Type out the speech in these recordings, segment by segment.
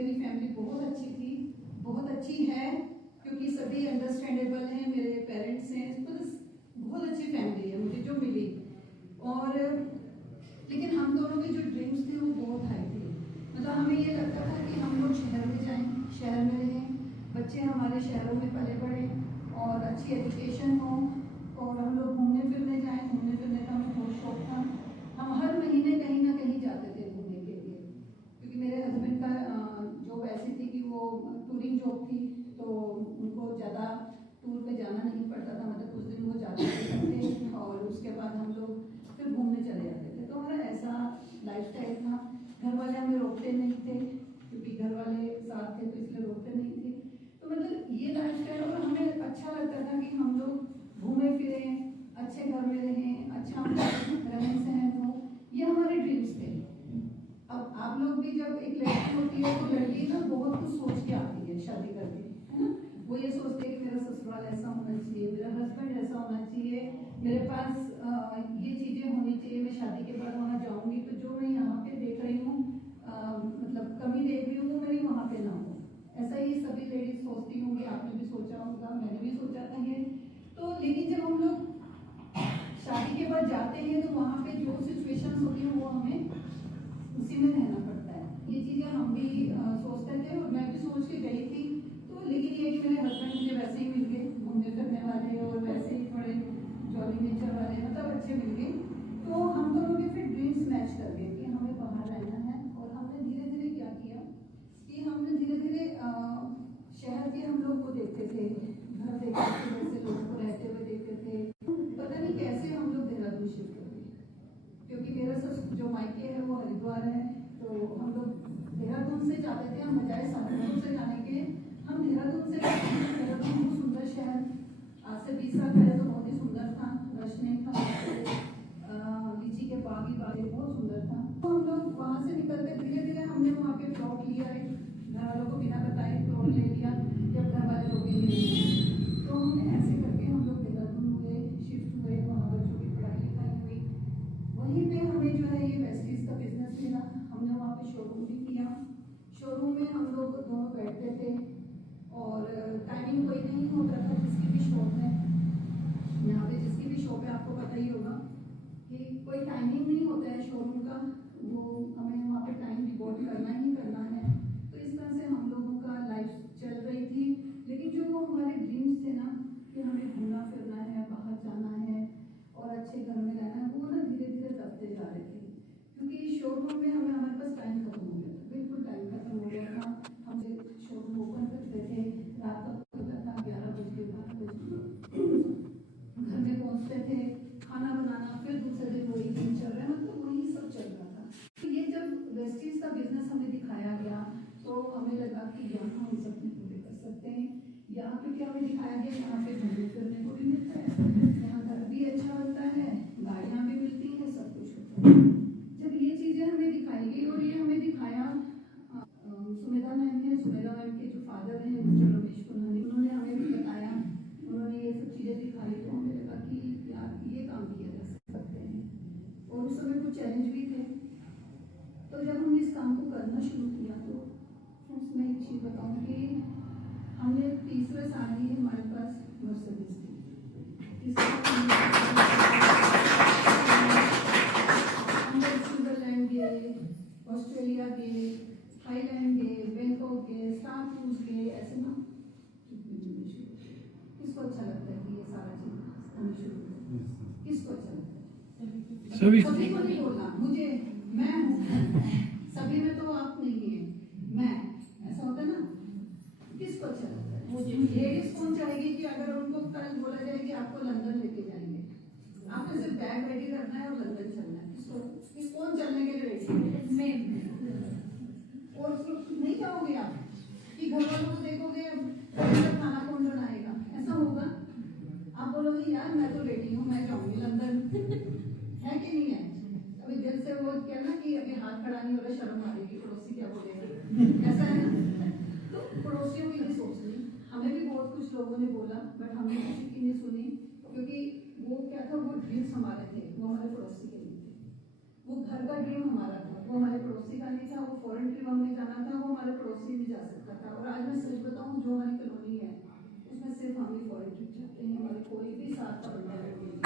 मेरी फैमिली बहुत अच्छी थी, बहुत अच्छी है, क्योंकि सभी अंडरस्टैंडेबल हैं, मेरे पेरेंट्स हैं, बहुत अच्छी फैमिली है मुझे जो मिली। और लेकिन हम दोनों के जो ड्रीम्स थे वो बहुत हाई थे। मतलब हमें ये लगता था कि हम लोग शहर में जाएं, शहर में रहें, बच्चे हमारे शहरों में पले बढ़े और अच्छी एजुकेशन हो, और हम लोग घूमने फिरने जाएं। घूमने फिरने का हमें बहुत शौक था। हम हर महीने कहीं ना कहीं जाते थे घूमने के लिए, क्योंकि मेरे हस्बैंड का जॉब ऐसी थी कि वो टूरिंग जॉब थी, तो उनको ज़्यादा टूर पे जाना नहीं पड़ता था। मतलब कुछ दिन वो जाते थे और उसके बाद हम लोग फिर घूमने चले जाते थे। तो हमारा ऐसा लाइफस्टाइल था। घर वाले हमें रोकते नहीं थे, क्योंकि घर वाले साथ थे तो इसलिए रोकते नहीं थे। तो मतलब ये लाइफस्टाइल, और हमें अच्छा लगता था कि हम लोग घूमे फिरे, अच्छे घर में रहें, अच्छा रहन सहन हो। ये हमारे ड्रीम्स थे। अब आप लोग भी जब एक लड़की होती है तो लड़की ना बहुत कुछ सोच के आती है शादी करके, है ना। वो ये सोचते हैं कि मेरा ससुराल ऐसा होना चाहिए, मेरा हस्बैंड ऐसा होना चाहिए, मेरे पास ये चीजें होनी चाहिए, मैं शादी के बाद वहाँ जाऊंगी तो जो मैं यहाँ पे देख रही हूँ, मतलब कमी देख रही हूँ, वो मेरी वहाँ पे ना हो। ऐसा ही सभी लेडीज सोचती होंगी, आपने भी सोचा होगा, मैंने भी सोचा था ये। तो लेकिन जब हम लोग शादी के बाद जाते हैं तो वहाँ पे जो सिचुएशंस होती है वो हमें उसी में रहना पड़ता है। ये चीजें हम भी सोचते थे और मैं भी सोच के गई थी। तो लेकिन ये कि मेरे हस्बैंड मुझे वैसे ही मिल गए, घूमने फिरने वाले और वैसे ही थोड़े जॉली नेचर वाले, मतलब अच्छे मिल गए। तो हम दोनों के फिर ड्रीम्स मैच कर गए कि हमें बाहर रहना है। और हमने धीरे धीरे क्या किया कि हमने धीरे धीरे शहर के हम लोग को देखते थे, घर देखते थे, वैसे लोगों को रहते हुए देखते थे। पता नहीं कैसे हम लोग देहरादून शिफ्ट हो गए, क्योंकि मेरा जो मायके है वो हरिद्वार है। तो हम लोग देहरादून से जाते थे, हम बजाय सहारनपुर से जाने के हम देहरादून से जाते थे। देहरादून बहुत सुंदर शहर, आज से 20 साल पहले तो बहुत ही सुंदर था, रश नहीं था, लीची के बाग ही बाग बहुत सुंदर था। तो हम लोग वहाँ से निकलते धीरे धीरे हमने वहाँ पे प्लॉट लिया है, घर वालों को बिना बताए प्लॉट ले लिया। जब घर वाले रोकेंगे तो हमने ऐसे करके हम लोग देहरादून हुए, शिफ्ट हुए, वहाँ बच्चों की पढ़ाई लिखाई हुई। वहीं पे हमें जो है ये वेस्टीज का बिजनेस मिला, हमने वहाँ पे शोरूम भी किया। शोरूम में हम लोग दोनों बैठते थे और टाइमिंग कोई नहीं होता था। जिसकी भी शॉप है यहाँ पे, जिसकी भी शॉप है आपको पता ही होगा कि कोई टाइमिंग नहीं होता है शोरूम का, वो हमें वहाँ पे टाइम डिवोट करना ही करना है। तो इस तरह से हम लोगों का लाइफ चल रही थी। लेकिन जो वो हमारे ड्रीम्स थे ना कि हमें घूमना फिरना है, बाहर जाना है और अच्छे घर में रहना है, वो ना धीरे धीरे दबते जा रहे थे। क्योंकि शोरूम में हमारे पास टाइम खत्म हो गया था, बिल्कुल टाइम खत्म हो गया था। हम शोरूम ओपन करते थे, रात का होता था 11 बजे 12 बजे, घर में पहुंचते थे, खाना बनाना, फिर दूसरे दिन वही दिन चल रहा है, मतलब वही सब चल रहा था। तो ये जब वेस्टीज का बिजनेस हमें दिखाया गया तो हमें लगा कि यहाँ हम सब पूरे कर सकते हैं। यहाँ पे क्या हमें दिखाया गया, यहाँ पे घूमने फिरने को भी मिलता है, यहाँ घर भी अच्छा बनता है, गाड़ियाँ भी मिलती हैं, सब कुछ होता है। जब ये चीज़ें हमें दिखाई गई और ये हमें दिखाया, सुमेधा मैम है, सुमेधा मैम के जो फादर हैं मिस्टर रमेश पुनानी, उन्होंने हमें भी बताया, उन्होंने ये सब चीज़ें दिखाई तो हमें लगा कि यार ये काम किया जा सकते हैं। और उस समय कुछ चैलेंज भी थे। तो जब हमने इस काम को करना शुरू किया तो फ्रेंड्स मैं एक चीज़ बताऊँ कि हमने तीसरे साल ही हमारे पास मर्सिडीज थी। हम लोग स्विट्जरलैंड गए, ऑस्ट्रेलिया गए, थाईलैंड गए, बैंकॉक गए, स्टार क्रूज गए, ऐसे ना किसको अच्छा लगता है कि ये सारा चीज हमें शुरू, किसको अच्छा लगता है? सभी को नहीं बोलना, मुझे, मैं हूँ सभी में, तो आप नहीं है, मैं, ऐसा होता है ना। किसको अच्छा लगता है? मुझे। लेडीज कौन चाहेगी कि अगर उनको कल बोला जाए कि आपको लंदन लेके जाएंगे, आपको सिर्फ बैग रेडी करना है और लंदन चलना है, किसको, कौन चलने के लिए रेडी है? मैं। और नहीं जाओगे आप कि घर वालों को देखोगे खाना कौन बनाएगा, ऐसा होगा? आप बोलोगे यार मैं तो रेडी हूँ, मैं जाऊंगी लंदन। है कि नहीं है? अभी दिल से वो क्या ना कि अभी हाथ खड़ा नहीं हो रहा, शर्म आ रही, पड़ोसी क्या बोलेगा, ऐसा है ना। तो पड़ोसियों की नहीं सोचनी, हमें भी बहुत कुछ लोगों ने बोला बट हमने किसी की नहीं सुनी, क्योंकि वो क्या था, वो ड्रीम्स हमारे थे, वो हमारे पड़ोसी के नहीं थे। वो घर का ड्रीम हमारा था, वो हमारे पड़ोसी का नहीं था, वो फॉरेन ट्रिप हमने जाना था, वो हमारे पड़ोसी नहीं जा सकता था। और आज मैं सच बताऊं, जो हमारी कॉलोनी है उसमें सिर्फ हम ही फॉरेन ट्रिप जाते हैं, हमारे कोई भी साथ का बंदा नहीं है।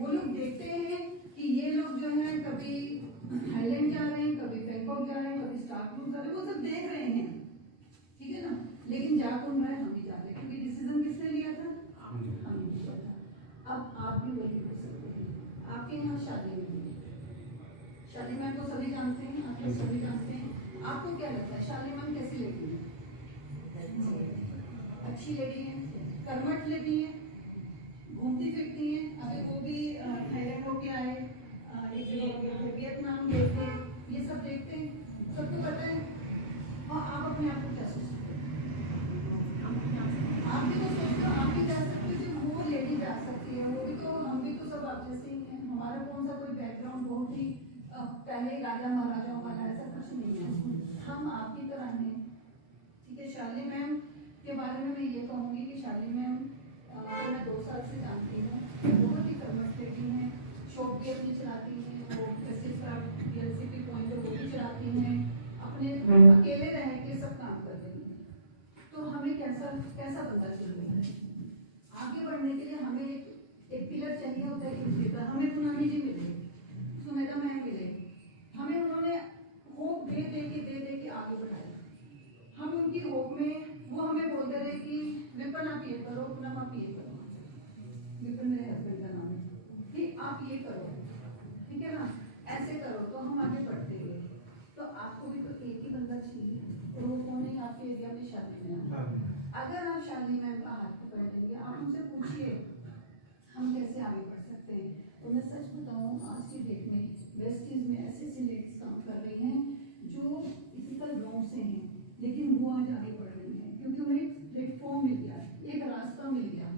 वो लोग देखते हैं कि ये लोग जो है कभी थाईलैंड जा रहे हैं, कभी बैंकॉक जा रहे हैं, कभी स्टारबक्स जा रहे हैं, वो सब देख रहे हैं, ठीक है ना। लेकिन जा कौन रहा है? हम ही जा रहे हैं, क्योंकि डिसीजन किसने लिया था? हम ही लिया था। अब आप भी वही कर सकते हैं। आपके यहाँ शादी में, शादी मैम को सभी जानते हैं, आप लोग सभी जानते हैं। आपको क्या लगता है शादी मैम कैसी लेडी है? अच्छी लेडी है, कर्मठ लेडी है, घूमती फिरती है। अभी वो भी थाईलैंड होके आए, एक जगह गए थे, वियतनाम गए थे, ये सब देखते हैं, सबको पता है। और आप अपने आप को क्या सोचते हैं? आप भी तो सोचते हो, आप भी जा सकते हो, जो वो लेडी जा सकती है, वो भी तो, हम भी तो सब आप जैसे ही हैं। हमारा कौन सा कोई बैकग्राउंड बहुत ही पहले राजा महाराजाओं वाला, ऐसा कुछ नहीं है, हम आपकी तरह हैं, ठीक है। शाली मैम के बारे में मैं ये कहूँगी कि शाली मैम मैं 2 साल से जानती हूँ, बहुत ही कर्मठ लेडी हैं, शॉप भी अपनी चलाती हैं, वो DLCP पॉइंट वो भी चलाती हैं, अपने अकेले रह के सब काम कर रही हैं। तो हमें कैसा कैसा बंदा चाहिए? आगे बढ़ने के लिए हमें एक पिलर चाहिए होता है कि हमें पूनमी जी मिले, सुमेधा मैम मिले, हमें उन्होंने होप दे के आगे बढ़ाया। हम उनकी होप में, वो हमें बोलते रहे कि विपिन आप ये करो, पूनम आप ये करो, विपिन मेरे हस्बैंड का नाम है, कि आप ये करो, ठीक है ना, ऐसे करो, तो हम आगे बढ़ते गए। तो आपको भी तो एक ही बंदा चाहिए, और वो कौन है? आपके एरिया में शादी में अगर आप शादी मैम का हाथ पकड़ लेंगे, आप उनसे पूछिए हम कैसे आगे बढ़ सकते हैं। तो मैं सच बताऊं, आज की डेट में वेस्टीज में ऐसे लेडीज काम कर रही हैं जो इथिकल गाँव से हैं, लेकिन वो आज आगे बढ़ रही हैं क्योंकि उन्हें एक प्लेटफॉर्म मिल गया, एक रास्ता मिल गया,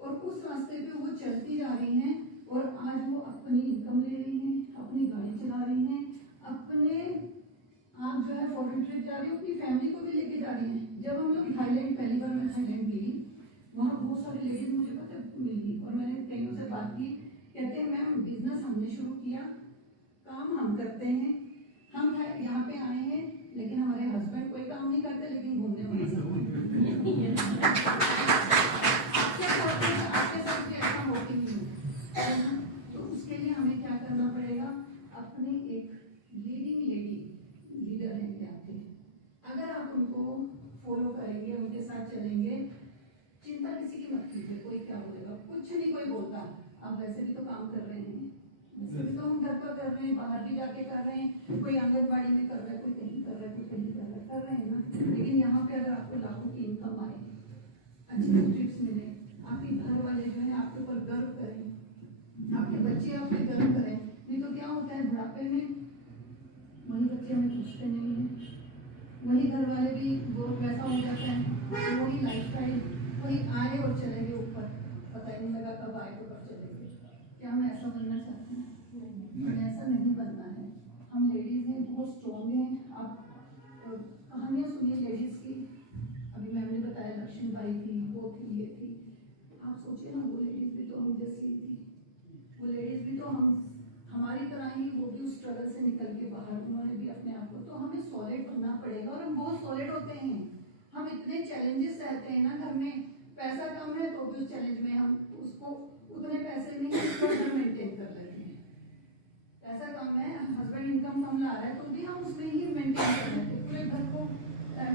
और उस रास्ते पे वो चलती जा रही हैं, और आज वो अपनी इनकम ले रही हैं, अपनी गाड़ी चला रही हैं, अपने आप जो है फॉरेन ट्रिप जा रही है, अपनी फैमिली को भी लेके जा रही हैं। जब हम लोग थाईलैंड, पहली बार मैं थाईलैंड गई, वहाँ बहुत सारे लेडीज मुझे पता मिली, और मैंने कईयों से बात की, कहते हैं मैम बिजनेस हमने शुरू किया, काम हम करते हैं, हम यहाँ पे आए हैं, लेकिन हमारे हस्बैंड कोई काम नहीं करते, लेकिन घूमने वाले आपके साथ भी ऐसा हो कि नहीं। तो उसके लिए हमें क्या करना पड़ेगा? अपनी एक लीडिंग लीडर है आपके, अगर आप उनको फॉलो करेंगे, उनके साथ चलेंगे, चिंता किसी की मत कीजिए, कोई क्या बोलेगा, कुछ नहीं कोई बोलता। आप वैसे भी तो काम कर रहे हैं, वैसे भी तो हम घर पर कर रहे हैं, बाहर भी जाके कर रहे हैं, कोई आंगनबाड़ी में कर रहा है, कोई कहीं कर रहा है, कोई कहीं कर रहे हैं ना। लेकिन यहाँ पे अगर आपको लाखों की इनकम आए, अच्छे टिप्स मिले, आपके घर वाले जो है आपके ऊपर गर्व करें, आपके बच्चे आप पे गर्व करें, नहीं तो क्या होता है बुढ़ापे में वही बच्चे हमें पूछते नहीं है, वही घर वाले भी वो वैसा हो जाता है, तो वही लाइफस्टाइल, वही आए और चले गए ऊपर, पता ही नहीं लगा कब आए तो कब चले गए। क्या हम ऐसा बनना चाहते हैं? हमें ऐसा नहीं बनना है। हम लेडीज हैं, बहुत स्ट्रॉन्ग हैं। आप कहानियाँ सुनिए लेडीज की, अभी मैम ने बताया लक्ष्मीबाई थी, वो थी, ये थी, आप सोचिए ना, वो लेडीज भी तो हम जैसी थी, वो लेडीज भी तो हमारी तरह ही, वो भी उस स्ट्रगल से निकल के बाहर, उन्होंने भी अपने आप को, तो हमें सॉलिड बनना पड़ेगा, और हम बहुत सॉलिड होते हैं। हम इतने चैलेंजेस रहते हैं ना घर में, पैसा कम है तो भी उस चैलेंज में हम उसको उतने पैसे में ही मेंटेन कर लेते हैं, पैसा कम है, हस्बैंड इनकम कम ला रहा है तो भी हम उसमें ही मेंटेन कर लेते हैं, पूरे घर को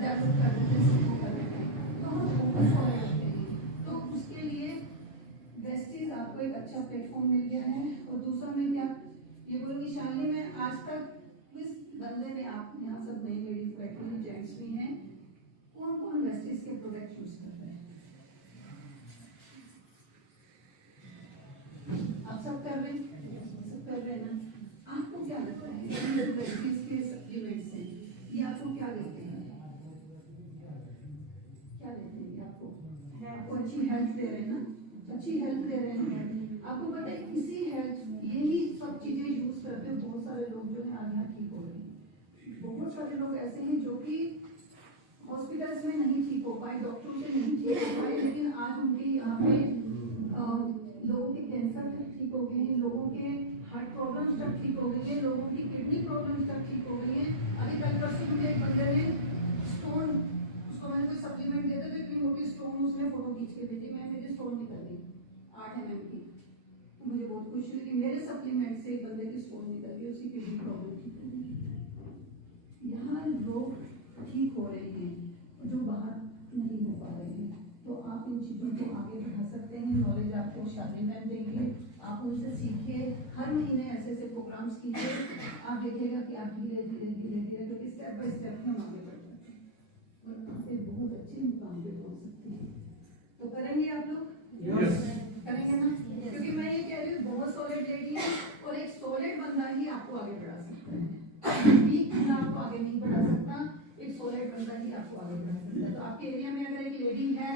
डेवलप कर देते हैं, कर लेते हैं, तो हम बहुत सॉलिड होते हैं। तो उसके लिए वेस्टीज आपको एक अच्छा प्लेटफॉर्म मिल गया है। और दूसरा मैं क्या ये बोलूँगी, शाली में आज तक किस बंदे ने, आप यहाँ सब नई लेडीज बैठी हैं, जेंट्स भी हैं, कौन कौन वेस्टीज के प्रोडक्ट यूज कर रहे हैं? आप सब कर रहे हैं, सब कर रहे हैं ना। आपको क्या लगता है वेस्टीज के सप्लीमेंट्स हैं, ये आपको क्या देते हैं? क्या देते हैं आपको अच्छी हेल्थ दे रहे हैं ना, अच्छी हेल्थ दे रहे हैं। आपको पता है इसी हेल्थ, यही सब चीजें यूज करते हैं बहुत सारे लोग जो है आज यहाँ ठीक हो रहे हैं। बहुत सारे लोग ऐसे हैं जो कि हॉस्पिटल्स में नहीं ठीक हो पाए, डॉक्टरों से नहीं ठीक हो पाए, लेकिन आज उनके यहाँ पे लोगों के कैंसर ठीक हो गए, प्रॉब्लम्स तक ठीक हो गई है, लोगों की किडनी प्रॉब्लम्स तक ठीक हो गई है। अभी कल परसों मुझे एक बंदे ने स्टोन, उसको मैंने कोई सप्लीमेंट दिया था तो इतनी मोटी स्टोन उसने फोटो खींच के भेजी, मैं मेरी स्टोन निकल गई 8 mm की। तो मुझे बहुत खुशी हुई कि मेरे सप्लीमेंट से एक बंदे की स्टोन निकल गई, उसकी किडनी प्रॉब्लम ठीक हो गई। यहाँ लोग ठीक हो रहे हैं जो बाहर नहीं हो पा रहे हैं, तो आप इन चीज़ों को आगे बढ़ा सकते हैं। नॉलेज आपको शादी मैम देंगे, आप उनसे सीखिए, हर महीने ऐसे ऐसे प्रोग्राम्स कीजिए, आप देखिएगा कि आप धीरे धीरे धीरे धीरे तो स्टेप बाय स्टेप हम आगे बढ़ जाते हैं और आप एक बहुत अच्छे मुकाम पे पहुंच सकते हैं। तो करेंगे आप लोग? करेंगे ना? क्योंकि मैं ये कह रही हूँ बहुत सॉलिड लेडी है और एक सॉलिड बंदा ही आपको आगे बढ़ा सकता है, वीक बंदा आपको आगे नहीं बढ़ा सकता, एक सॉलिड बंदा ही आपको आगे बढ़ा सकता है। तो आपके एरिया में अगर एक लेडी है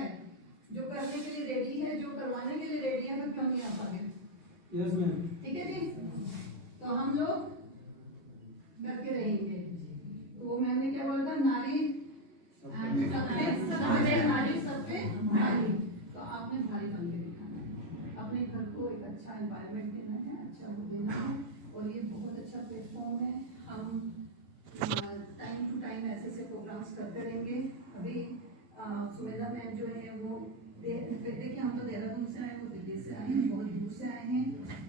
जो करने के लिए रेडी है, जो करवाने के लिए रेडी है, तो क्यों नहीं आप आगे? Yes ma'am. ठीक है जी, तो हम लोग करके रहेंगे। तो वो मैम ने क्या बोला था, नारी नारी सब पे भारी। तो आपने भारी बन के दिखाना है, अपने घर को एक अच्छा एनवायरनमेंट देना है, अच्छा वो देना है। और ये बहुत अच्छा प्लेटफॉर्म है, हम टाइम टू टाइम ऐसे ऐसे प्रोग्राम्स करते रहेंगे। अभी सुमेधा मैम जो है वो देखिए, हम तो देहरादून से आए, वो दिल्ली से आए हैं, बहुत दूर से आए हैं,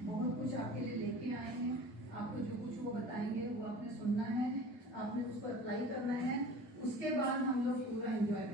बहुत कुछ आपके लिए लेके आए हैं। आपको जो कुछ वो बताएंगे वो आपने सुनना है, आपने उसको अप्लाई करना है, उसके बाद हम लोग पूरा एंजॉय